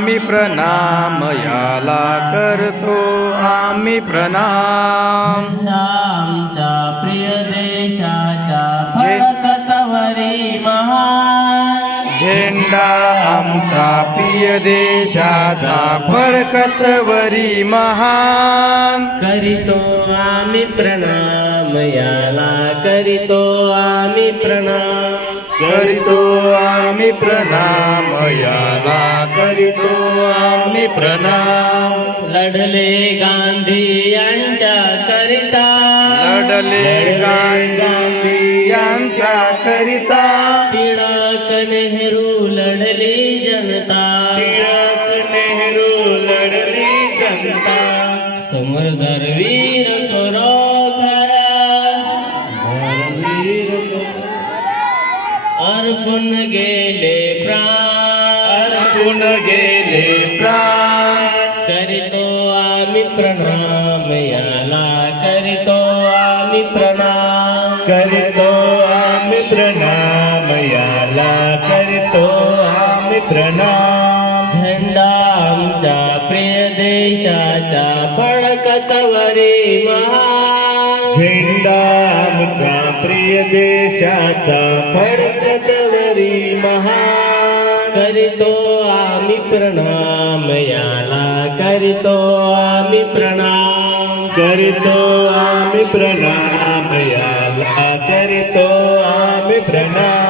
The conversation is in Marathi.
आम्ही प्रणाम याला करतो आम्ही प्रणाम. आमच्या प्रिय देशाच्या फडकतवरी महान. झेंडा आमचा प्रिय देशाचा फडकतवरी महान. करीतो आम्ही प्रणाम याला करीतो आम्ही प्रणाम. करीतो आम्ही प्रणाम याला करीतो आम्ही प्रणाम. लढले गांधी यांच्या करिता. लढले गांधी यांच्या करिता. टिळक नेहरू लढली जनता. टिळक नेहरू लढली जनता. समरधर वीर करो खरा. अर्पण गेले प्राण. अर्पुन गेले प्राण. करीतो आम्ही प्रणाम याला करीतो आम्ही प्रणाम. करीतो आम्ही प्रणाम याला करीतो आम्ही प्रणाम. झेंडा आमच्या प्रिय देशाच्या फडकतवरी महान. झेंडा देशाचा फडकतवरी महा करीतो आम्ही प्रणाम याला करीतो आम्ही प्रणाम. करीतो आम्ही प्रणाम याला करीतो आम्ही प्रणाम.